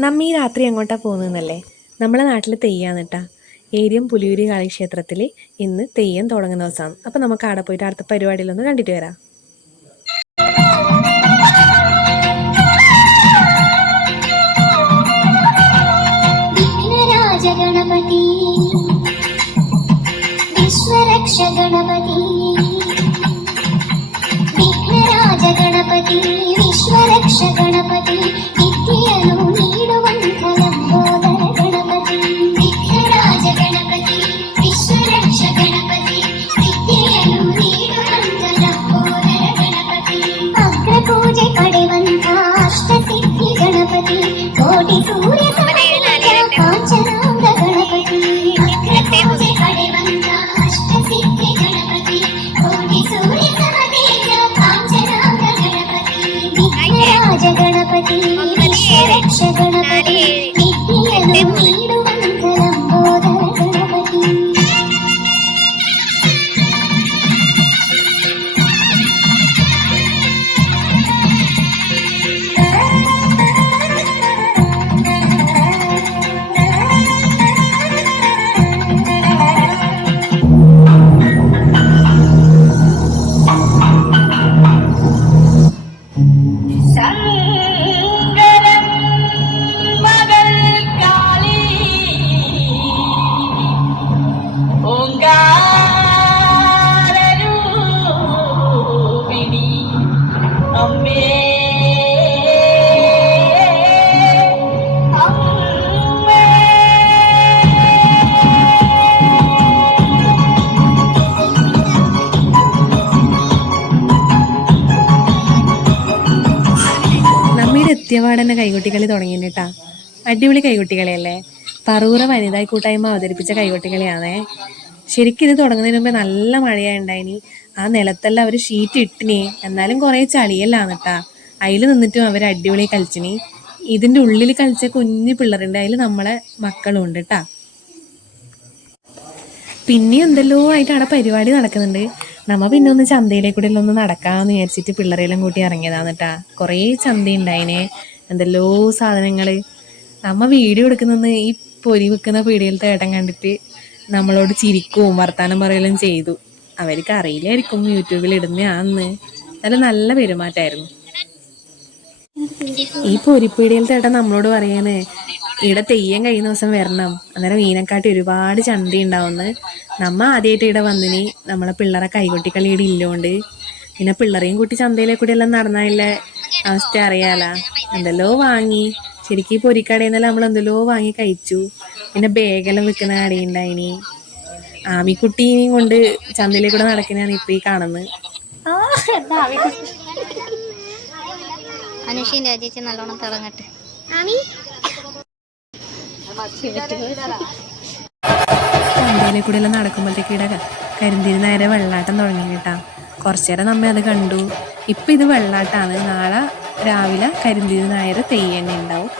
നമ്മ ഈ രാത്രി എങ്ങോട്ടാ പോകുന്നതെന്നല്ലേ? നമ്മളെ നാട്ടിൽ തെയ്യാന്ന് കേട്ടാ. ഏരിയം പുലിയൂരി കാളിക്ഷേത്രത്തിൽ ഇന്ന് തെയ്യം തുടങ്ങുന്ന ദിവസമാണ്. അപ്പം നമുക്ക് അവിടെ പോയിട്ട് അടുത്ത പരിപാടിയിലൊന്ന് കണ്ടിട്ട് വരാം. ഗണപതി വിശ്വരക്ഷ ഗണപതി വിഘ്നരാജ ഗണപതി വിശ്വരക്ഷ ഗണപതി വിദ്യയു നീടുവന്ധലംബോദര ഗണപതി വിഘ്നരാജ ഗണപതി വിശ്വരക്ഷ ഗണപതി വിദ്യയു നീടുവന്ധലംബോദര ഗണപതി അഗ്രപൂജ കടിവന്ത അഷ്ടസിദ്ധി ഗണപതി കോടി സൂര്യ ഗണപതി വിശ്വരക്ഷ ഗണപതി വിദ്യയു നീടുവന്ധലംബോദര ഗണപതി. എത്തിയപാട് തന്നെ കൈകൊട്ടിക്കളി തുടങ്ങിയിട്ടാ. അടിപൊളി കൈകൊട്ടിക്കളിയല്ലേ? പറൂറ വനിതാ കൂട്ടായ്മ അവതരിപ്പിച്ച കൈകൊട്ടിക്കളിയാണേ. ശരിക്കും ഇത് തുടങ്ങുന്നതിന് മുമ്പേ നല്ല മഴയുണ്ടായിനി. ആ നിലത്തെല്ലാം അവർ ഷീറ്റ് ഇട്ടിനി, എന്നാലും കുറേ ചളിയെല്ലാം കേട്ടാ. അതിൽ നിന്നിട്ടും അവർ അടിപൊളി കളിച്ചിനി. ഇതിൻ്റെ ഉള്ളിൽ കളിച്ച കുഞ്ഞു പിള്ളേരുണ്ട്, അതിൽ നമ്മളെ മക്കളും ഉണ്ട് കേട്ടാ. പിന്നെ എന്തെല്ലോ ആയിട്ട് അവിടെ പരിപാടി നടക്കുന്നുണ്ട്. നമ്മ പിന്നെ ഒന്ന് ചന്തയിലേക്കൂടെ ഒന്ന് നടക്കാമെന്ന് വിചാരിച്ചിട്ട് പിള്ളേരെല്ലാം കൂട്ടി ഇറങ്ങിയതാന്ന് കേട്ടാ. കുറേ ചന്ത ഉണ്ടായിനെ, എന്തെല്ലോ സാധനങ്ങള്. നമ്മ വീഡിയോ എടുക്കുന്ന ഈ പൊരി വെക്കുന്ന പീടികയിലത്തെ ഏട്ടൻ കണ്ടിട്ട് നമ്മളോട് ചിരിക്കും വർത്താനം പറയലും ചെയ്തു. അവർക്ക് അറിയില്ലായിരിക്കും യൂട്യൂബിൽ ഇടുന്നയാന്ന്. നല്ല പെരുമാറ്റമായിരുന്നു. ഈ പൊരിപ്പീടികയിലത്തെ ഏട്ടൻ നമ്മളോട് പറയാന് ഇവിടെ തെയ്യം കഴിയുന്ന ദിവസം വരണം, അന്നേരം മീനെക്കാട്ടി ഒരുപാട് ചന്ത ഉണ്ടാവുമെന്ന്. നമ്മ ആദ്യമായിട്ട് ഇവിടെ വന്നിനി. നമ്മളെ പിള്ളേരെ കൈകൊട്ടിക്കളി ഇവിടെ ഇല്ലോണ്ട് പിന്നെ പിള്ളേരെയും കൂട്ടി ചന്തയിലെ കൂടി എല്ലാം നടന്നാലേ അവസ്ഥ അറിയാല. എന്തെല്ലോ വാങ്ങി. ശരിക്കും ഈ പൊരിക്കടയിൽ നിന്നെല്ലാം നമ്മൾ എന്തെല്ലോ വാങ്ങി കഴിച്ചു. പിന്നെ ബേഗെല്ലാം വിൽക്കുന്ന കടയുണ്ടായിനി. ആമിക്കുട്ടീനെയും കൊണ്ട് ചന്തയിലെ കൂടെ നടക്കുന്നതാണ് ഇപ്പൊ ഈ കാണുന്നത്. അനുഷീൻ്റെ ചേച്ചി നല്ലോണം തിളങ്ങട്ടെ. ചന്തയിലെ കൂടെ എല്ലാം നടക്കുമ്പോഴത്തേക്ക് ഇവിടെ കരിന്തിരി നേരെ വെള്ളാട്ടം തുടങ്ങി കേട്ടാ. കുറച്ചു നേരം നമ്മ അത് കണ്ടു. ഇപ്പൊ ഇത് വെള്ളാട്ടാണ്. നാളെ രാവിലെ കരിന്തിരി നായർ തെയ്യം ഉണ്ടാവും.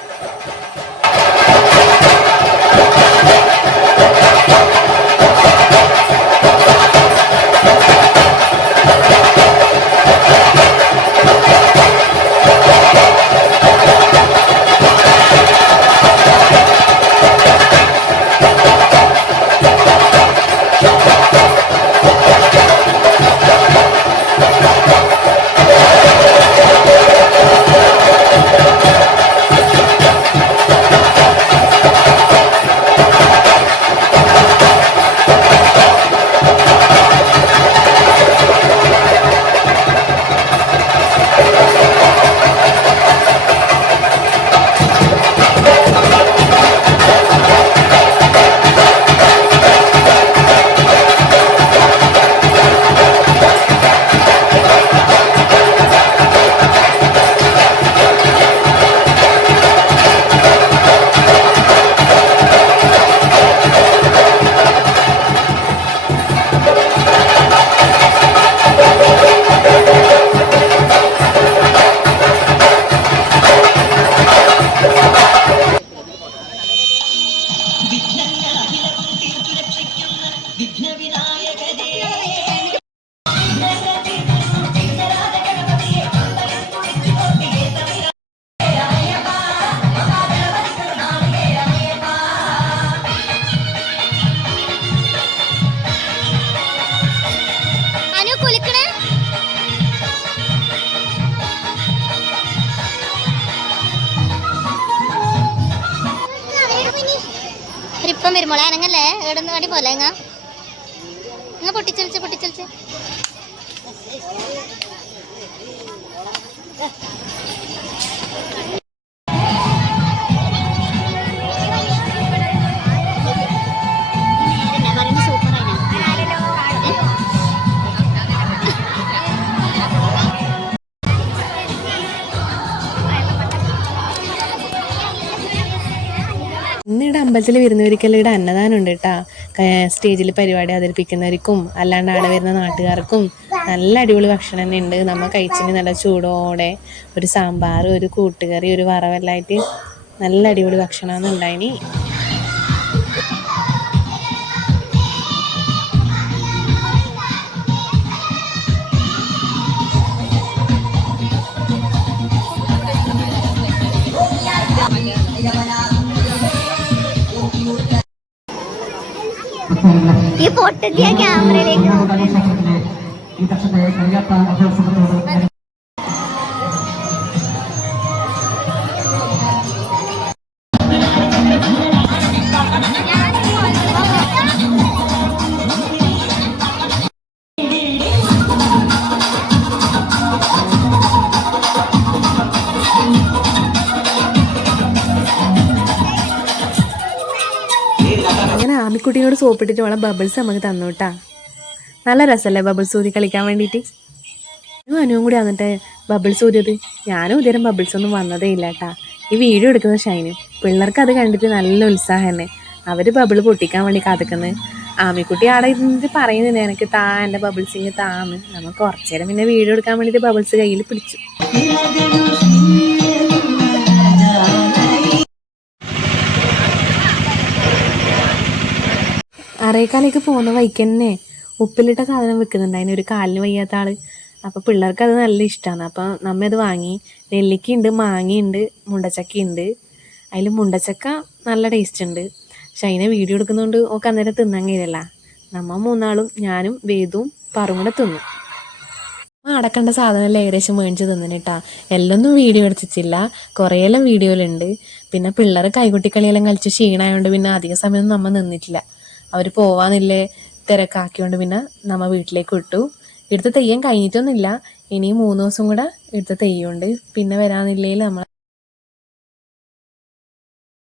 ഇപ്പം വരുമ്പോളെ അനങ്ങല്ലേ ഇവിടുന്ന് വേണ്ടി പോലെ ഇങ്ങ പൊട്ടിച്ചളിച്ച് ഇന്നിവിടെ അമ്പലത്തിൽ വരുന്നവർക്കെല്ലാം ഇവിടെ അന്നദാനം ഉണ്ട് കേട്ടാ. സ്റ്റേജിൽ പരിപാടി അവതരിപ്പിക്കുന്നവർക്കും അല്ലാണ്ട് അവിടെ വരുന്ന നാട്ടുകാർക്കും നല്ല അടിപൊളി ഭക്ഷണം തന്നെ ഉണ്ട്. നമ്മൾ കഴിച്ചിന് നല്ല ചൂടോടെ ഒരു സാമ്പാർ, ഒരു കൂട്ടുകറി, ഒരു വറവെല്ലാം ആയിട്ട് നല്ല അടിപൊളി ഭക്ഷണമാണ് ഉണ്ടായിനി. ഈ പൊട്ടിയ ക്യാമറയിലേക്ക് അങ്ങനെ ആമിക്കുട്ടിയോട് സോപ്പിട്ടിട്ട് വേണം ബബിൾസ് നമുക്ക് തന്നു കേട്ടാ. നല്ല രസമല്ലേ ബബിൾസ് ഊതി കളിക്കാൻ വേണ്ടിയിട്ട്. അനുവും കൂടി വന്നിട്ട് ബബിൾസ് ഊതിയത്. ഞാനും ഇതുവരെ ബബിൾസ് ഒന്നും വന്നതേ ഇല്ല കേട്ടാ. ഈ വീഡിയോ എടുക്കുന്ന ഷൈനും പിള്ളേർക്ക് അത് കണ്ടിട്ട് നല്ല ഉത്സാഹം തന്നെ. അവർ ബബിൾ പൊട്ടിക്കാൻ വേണ്ടി കാത്തിക്കുന്നത്. ആമിക്കുട്ടി ആടെ ഇരുന്നിട്ട് പറയുന്നുണ്ട് എനിക്ക് താ എൻ്റെ ബബിൾസിങ് താന്ന്. നമ്മൾ കുറച്ചു നേരം പിന്നെ വീഡിയോ എടുക്കാൻ വേണ്ടിയിട്ട് ബബിൾസ് കയ്യിൽ പിടിച്ചു. അറേക്കാലേക്ക് പോകുന്ന വഴിക്ക് തന്നെ ഉപ്പിലിട്ട സാധനം വെക്കുന്നുണ്ട്. അതിനൊരു കാലിന് വയ്യാത്ത ആള്. അപ്പോൾ പിള്ളേർക്ക് അത് നല്ല ഇഷ്ടമാണ്. അപ്പം നമ്മ അത് വാങ്ങി. നെല്ലിക്കയുണ്ട്, മാങ്ങയുണ്ട്, മുണ്ടച്ചക്കയുണ്ട്. അതിൽ മുണ്ടച്ചക്ക നല്ല ടേസ്റ്റ് ഉണ്ട്. പക്ഷെ അതിനെ വീഡിയോ എടുക്കുന്നതുകൊണ്ട് ഒക്കെ അന്നേരം തിന്നാൻ കഴിയില്ല. നമ്മ മൂന്നാളും ഞാനും വേദുവും പാറും കൂടെ തിന്നു. അടക്കേണ്ട സാധനമെല്ലാം ഏകദേശം മേടിച്ച് തിന്നിട്ടാ. എല്ലൊന്നും വീഡിയോ എടുത്തിട്ടില്ല, കുറേയെല്ലാം വീഡിയോയിലുണ്ട്. പിന്നെ പിള്ളേർ കൈകൊട്ടിക്കളിയെല്ലാം കളിച്ച് ക്ഷീണമായതുകൊണ്ട് പിന്നെ അധിക സമയമൊന്നും നമ്മ നിന്നിട്ടില്ല. അവർ പോവാന്നില്ലേ തിരക്കാക്കിയോണ്ട് പിന്നെ നമ്മ വീട്ടിലേക്ക് വിട്ടു. ഇവിടുത്തെ തെയ്യം കഴിഞ്ഞിട്ടൊന്നുമില്ല. ഇനി 3 ദിവസം കൂടെ ഇവിടുത്തെ തെയ്യമുണ്ട്. പിന്നെ വരാന്നില്ലെങ്കിൽ നമ്മൾ